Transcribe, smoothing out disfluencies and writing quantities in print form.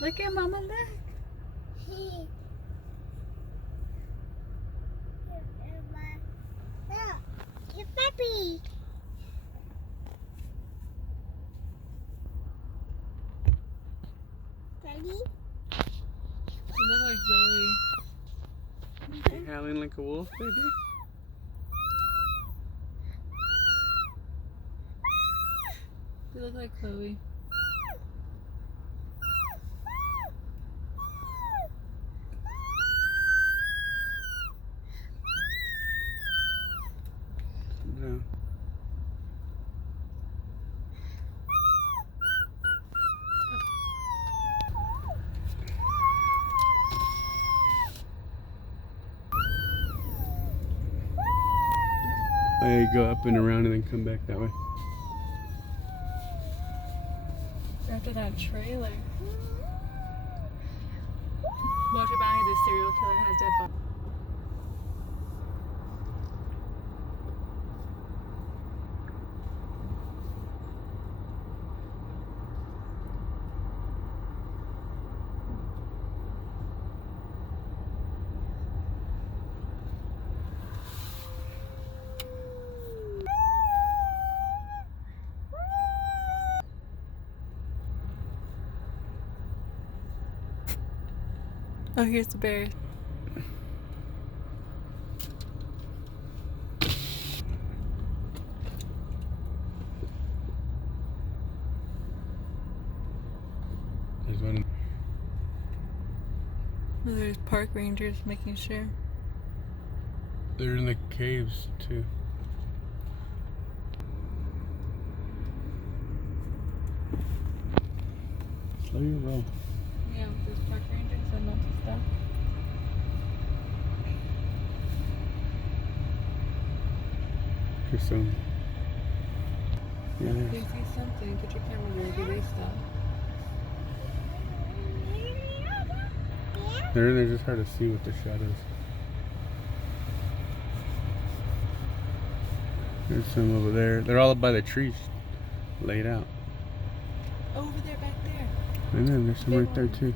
Look at Mama, look. Your puppy. Daddy? You look like Zoe. You howling like a wolf, baby? You look like Chloe. No. I go up and around and then come back that way. After that trailer. Walking by, he's a serial killer and has dead bodies. Oh, here's the bear. There's one. Oh, there's park rangers making sure. They're in the caves too. Slow your roll. Yeah, there's park rangers and lots of stuff. Here's some. Yeah, Do you there's. see something? Put your camera there. Do they stop? They're just hard to see with the shadows. There's some over there. They're all up by the trees, laid out. Over there, back there. And then there's some right there too.